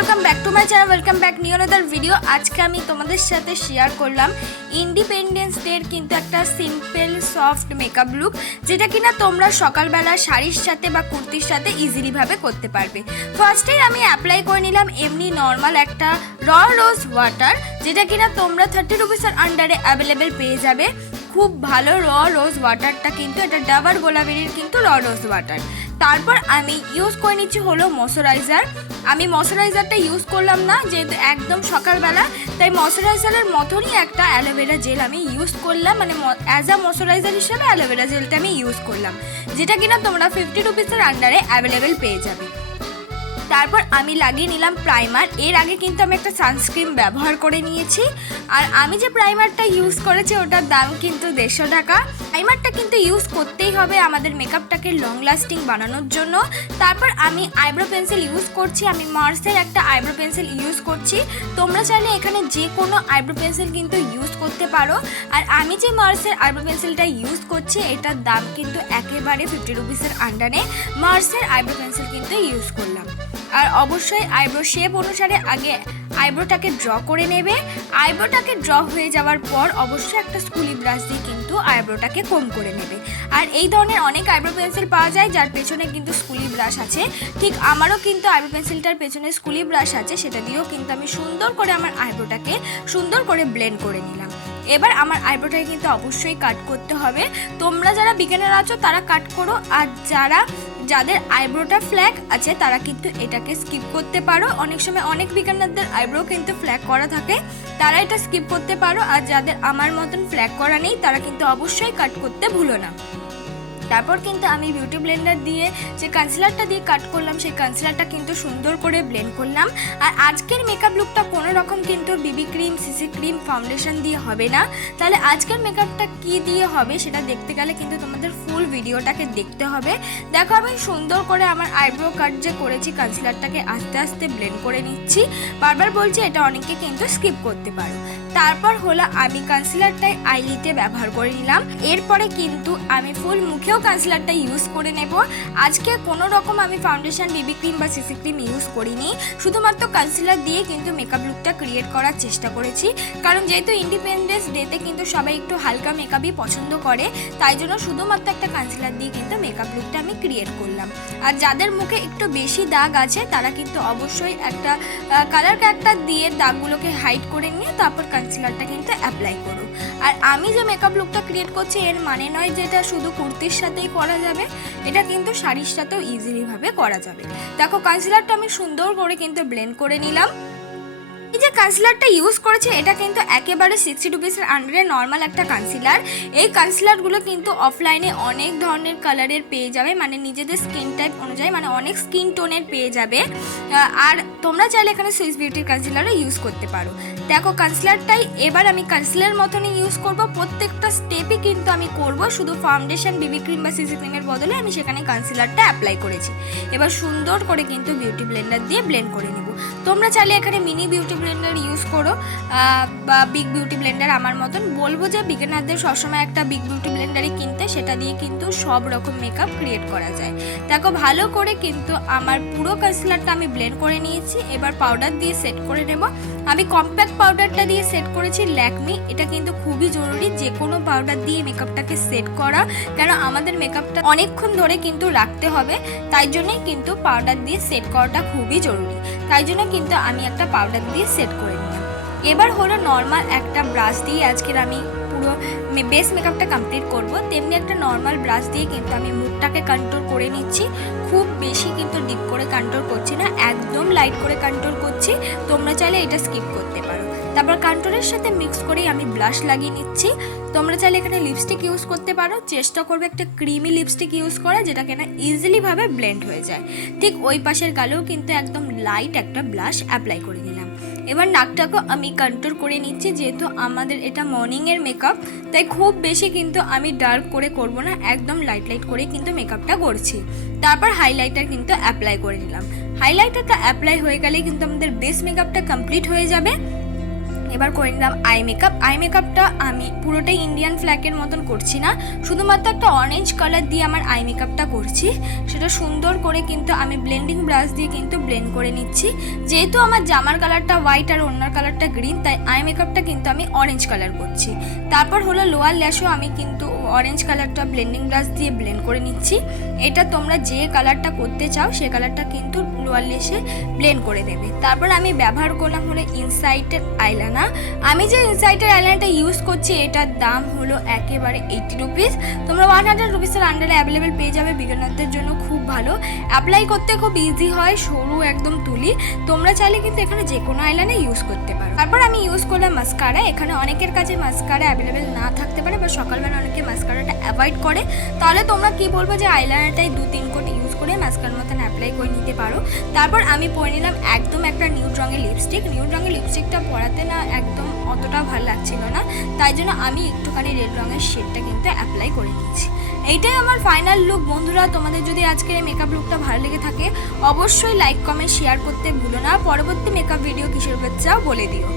Welcome back to my channel, welcome back new another video. আজকে আমি তোমাদের সাথে শেয়ার করলাম ইন্ডিপেন্ডেন্স ডের কিন্তু একটা সিম্পল সফট মেকআপ লুক, যেটা কিনা তোমরা সকালবেলা শাড়ির সাথে বা কুর্তির সাথে ইজিলি ভাবে করতে পারবে। ফার্স্টেই আমি অ্যাপ্লাই করে নিলাম এমনি নর্মাল একটা র রোজ ওয়াটার, যেটা কিনা তোমরা 30 রুপিসের আন্ডারে অ্যাভেলেবেল পেয়ে যাবে। খুব ভালো র রোজ ওয়াটারটা, কিন্তু এটা ডাবর গোলাবেরির কিন্তু র রোজ ওয়াটার। তারপর আমি ইউজ করে নিচ্ছি হলো ময়শ্চারাইজার। আমি ময়শ্চারাইজারটা ইউজ করলাম না, যেহেতু একদম সকালবেলা, তাই ময়শ্চারাইজারের মতনই একটা অ্যালোভেরা জেল আমি ইউজ করলাম, মানে অ্যাজ আ ময়শ্চারাইজার হিসেবে অ্যালোভেরা জেলটা আমি ইউজ করলাম, যেটা কিনা তোমরা 50 রুপিসের আন্ডারে অ্যাভেলেবেল পেয়ে যাবে। তারপর আমি লাগিয়ে নিলাম প্রাইমার। এর আগে কিন্তু আমি একটা সানস্ক্রিন ব্যবহার করে নিয়েছি, আর আমি যে প্রাইমারটা ইউজ করেছি ওটার দাম কিন্তু 150 টাকা। প্রাইমারটা কিন্তু ইউজ করতেই হবে আমাদের মেকআপটাকে লং লাস্টিং বানানোর জন্য। তারপর আমি আইব্রো পেন্সিল ইউজ করছি, আমি মার্সের একটা আইব্রো পেন্সিল ইউজ করছি। তোমরা চাইলে এখানে যে কোনো আইব্রো পেন্সিল কিন্তু ইউজ করতে পারো। আর আমি যে মার্সের আইব্রো পেন্সিলটা ইউজ করছি এটার দাম কিন্তু একেবারে 50 রুপিসের আন্ডারে মার্সের আইব্রো পেন্সিল কিন্তু ইউজ করলাম। আর অবশ্যই আইব্রো শেপ অনুসারে আগে আইব্রোটাকে ড্র করে নেবে। আইব্রোটাকে ড্র হয়ে যাওয়ার পর অবশ্যই একটা স্কুলি ব্রাশ দিয়ে কিন্তু আইব্রোটাকে কম করে নেবে। আর এই ধরনের অনেক আইব্রো পেন্সিল পাওয়া যায় যার পেছনে কিন্তু স্কুলি ব্রাশ আছে, ঠিক আমারও কিন্তু আইব্রো পেন্সিলটার পেছনে স্কুলি ব্রাশ আছে, সেটা দিয়েও কিন্তু আমি সুন্দর করে আমার আইব্রোটাকে সুন্দর করে ব্লেন্ড করে নিলাম। এবার আমার আইব্রোটাকে কিন্তু অবশ্যই কাট করতে হবে। তোমরা যারা বিগিনার আছো তারা কাট করো, আর যাদের আইব্রোটা ফ্ল্যাগ আছে তারা কিন্তু এটাকে স্কিপ করতে পারো। অনেক সময় অনেক বিগিনারদের আইব্রো কিন্তু ফ্ল্যাগ করা থাকে, তারা এটা স্কিপ করতে পারো। আর যাদের আমার মতন ফ্ল্যাগ করা নেই তারা কিন্তু অবশ্যই কাট করতে ভুলো না। তারপর কিন্তু আমি বিউটি ব্লেন্ডার দিয়ে যে কনসিলারটা দিয়ে কাট করলাম, সেই কনসিলারটা কিন্তু সুন্দর করে ব্লেন্ড করলাম। আর আজকের মেকআপ লুকটা কোনো রকম কিন্তু বিবি ক্রিম, সিসি ক্রিম, ফাউন্ডেশন দিয়ে হবে না। তাহলে আজকের মেকআপটা কি দিয়ে হবে সেটা দেখতে গেলে কিন্তু তোমাদের ফুল ভিডিওটাকে দেখতে হবে। দেখো আমি সুন্দর করে আমার আইব্রো কাট যে করেছি কনসিলারটাকে আস্তে আস্তে ব্লেন্ড করে নিচ্ছি। বারবার বলছি এটা অনেকে কিন্তু স্কিপ করতে পারো। তারপর হলো আমি কনসিলারটাই আইলিতে ব্যবহার করে নিলাম। এরপরে কিন্তু আমি ফুল মুখেও কনসিলারটা ইউজ করে নেব। আজকে কোনো রকম আমি ফাউন্ডেশন, বিবি ক্রিম বা সিসি ক্রিম ইউজ করিনি, শুধুমাত্র কনসিলার দিয়ে কিন্তু মেকআপ লুকটা ক্রিয়েট করার চেষ্টা করেছি। কারণ যেহেতু ইন্ডিপেন্ডেন্স ডেতে কিন্তু সবাই একটু হালকা মেকআপই পছন্দ করে, তাই জন্য শুধুমাত্র একটা কনসিলার দিয়ে কিন্তু মেকআপ লুকটা আমি ক্রিয়েট করলাম। আর যাদের মুখে একটু বেশি দাগ আছে তারা কিন্তু অবশ্যই একটা কালার ক্যারেক্টার দিয়ে দাগগুলোকে হাইড করে নিয়ে তারপর কনসিলারটা কিন্তু অ্যাপ্লাই করো। আর আমি যে মেকআপ লুকটা ক্রিয়েট করছি এর মানে নয় যে এটা শুধু কুর্তির সাথেই করা যাবে, এটা কিন্তু শাড়ির সাথেও ইজিলি ভাবে করা যাবে। দেখো কনসিলারটা আমি সুন্দর করে কিন্তু ব্লেন্ড করে নিলাম। এই যে কনসিলারটা ইউজ করেছে এটা কিন্তু একেবারে 60 রুপিসের আন্ডারে নর্মাল একটা কনসিলার। এই কনসিলারগুলো কিন্তু অফলাইনে অনেক ধরনের কালারের পেয়ে যাবে, মানে নিজেদের স্কিন টাইপ অনুযায়ী, মানে অনেক স্কিন টোনের পেয়ে যাবে। আর তোমরা চাইলে এখানে সুইস বিউটির কনসিলারও ইউজ করতে পারো। দেখো কনসিলারটাই এবার আমি কনসিলার মতনই ইউজ করব, প্রত্যেকটা স্টেপই কিন্তু আমি করব। শুধু ফাউন্ডেশন, বিবি ক্রিম বা সিসি ক্রিমের বদলে আমি সেখানে কনসিলারটা অ্যাপ্লাই করেছি। এবার সুন্দর করে কিন্তু বিউটি ব্লেন্ডার দিয়ে ব্লেন্ড করে নেব। তোমরা চাইলে এখানে মিনি বিউটি ব্লেন্ডার ইউজ করো বা বিগ বিউটি ব্লেন্ডার আমার মতন। বলবো যে বিগিনারদের সবসময় একটা বিগ বিউটি ব্লেন্ডারই কিনতে, সেটা দিয়ে কিন্তু সব রকম মেকআপ ক্রিয়েট করা যায়। দেখো ভালো করে কিন্তু আমার পুরো কনসিলারটা আমি ব্লেন্ড করে নিয়েছি। এবার পাউডার দিয়ে সেট করে নেব। আমি কম্প্যাক্ট পাউডারটা দিয়ে সেট করেছি ল্যাকমি। এটা কিন্তু খুবই জরুরি যে কোনো পাউডার দিয়ে মেকআপটাকে সেট করা, কেন আমাদের মেকআপটা অনেকক্ষণ ধরে কিন্তু রাখতে হবে, তাই জন্যই কিন্তু পাউডার দিয়ে সেট করাটা খুবই জরুরি। তাই জন্য কিন্তু আমি একটা পাউডার দিয়ে সেট করে নিলাম। এবার হলো নর্মাল একটা ব্রাশ দিয়ে আজকের আমি পুরো বেস মেকআপটা কমপ্লিট করব। তেমনি একটা নর্মাল ব্রাশ দিয়ে কিন্তু আমি মুখটাকে কন্ট্রোল করে নিচ্ছি। খুব বেশি কিন্তু ডিপ করে কন্ট্রোল করছি না, একদম লাইট করে কন্ট্রোল করছি। তোমরা চাইলে এটা স্কিপ করতে পারো। তারপর কন্ট্রোলের সাথে মিক্স করেই আমি ব্লাশ লাগিয়ে নিচ্ছি। তোমরা চাইলে এখানে লিপস্টিক ইউজ করতে পারো। চেষ্টা করবে একটা ক্রিমি লিপস্টিক ইউজ করা, যেটা কিনা ইজিলি ভাবে ব্লেন্ড হয়ে যায়। ঠিক ওই পাশের গালেও কিন্তু একদম লাইট একটা ব্লাশ অ্যাপ্লাই করে নিলাম। এবার নাকটাকে আমি কন্ট্রোল করে নিচ্ছি, যেহেতু আমাদের এটা মর্নিংয়ের মেকআপ, তাই খুব বেশি কিন্তু আমি ডার্ক করে করব না, একদম লাইট লাইট করে কিন্তু মেকআপটা করছি। তারপর হাইলাইটার কিন্তু অ্যাপ্লাই করে নিলাম। হাইলাইটারটা অ্যাপ্লাই হয়ে গেলে কিন্তু আমাদের বেস মেকআপটা কমপ্লিট হয়ে যাবে। এবার করে নিলাম আই মেকআপটা আমি পুরোটাই ইন্ডিয়ান ফ্ল্যাগের মতন করছি না, শুধুমাত্র একটা অরেঞ্জ কালার দিয়ে আমার আই মেকআপটা করছি। সেটা সুন্দর করে কিন্তু আমি ব্লেন্ডিং ব্রাশ দিয়ে কিন্তু ব্লেন্ড করে নিচ্ছি। যেহেতু আমার জামার কালারটা হোয়াইট আর ওড়নার কালারটা গ্রিন, তাই আই মেকআপটা কিন্তু আমি অরেঞ্জ কালার করছি। তারপর হলো লোয়ার ল্যাশও আমি কিন্তু অরেঞ্জ কালারটা ব্লেন্ডিং ব্রাশ দিয়ে ব্লেন্ড করে নিচ্ছি। এটা তোমরা যে কালারটা করতে চাও সে কালারটা কিন্তু লোয়ার ল্যাশে ব্লেন্ড করে দেবে। তারপর আমি ব্যবহার করলাম হলো ইনসাইটের আইলাইনার। আমি যে ইনসাইটের আইলাইনারটা ইউজ করছি এটার দাম হলো একেবারে 80 রুপিস। তোমরা 100 রুপিসের আন্ডারে অ্যাভেলেবেল পেয়ে যাবে। বিগিনারদের জন্য খুব ভালো, অ্যাপ্লাই করতে খুব ইজি হয়, সরু একদম তুলি। তোমরা চাইলে কিন্তু এখানে যে কোনো আইলাইনার ইউজ করতে পারো। তারপর আমি ইউজ করলাম মাস্কারা। এখানে অনেকের কাছে মাস্কারা অ্যাভেলেবেল না থাকতে পারে বা সকালবেলা অনেকে মাস্কারাটা অ্যাভয়েড করে, তাহলে তোমরা কি বলবো যে আইলাইনারটাই 2-3 কোট ইউজ করে মাস্কারার মতন অ্যাপ্লাই করে নিতে পারো। তারপর আমি পরে নিলাম একদম একটা নিউড রঙের লিপস্টিক। নিউড রঙের লিপস্টিকটা পরাতে না একদম অতটা ভালো লাগছিল না, তাই জন্য আমি একটুখানি রেড রঙের শেডটা কিন্তু অ্যাপ্লাই করে নিয়েছি। এইটাই আমার ফাইনাল লুক। বন্ধুরা, তোমাদের যদি আজকের এই মেকআপ লুকটা ভালো লেগে থাকে অবশ্যই লাইক কমেন্ট শেয়ার করতে ভুলো না। পরবর্তী মেকআপ ভিডিও কিসের উপর চাও বলে দিও।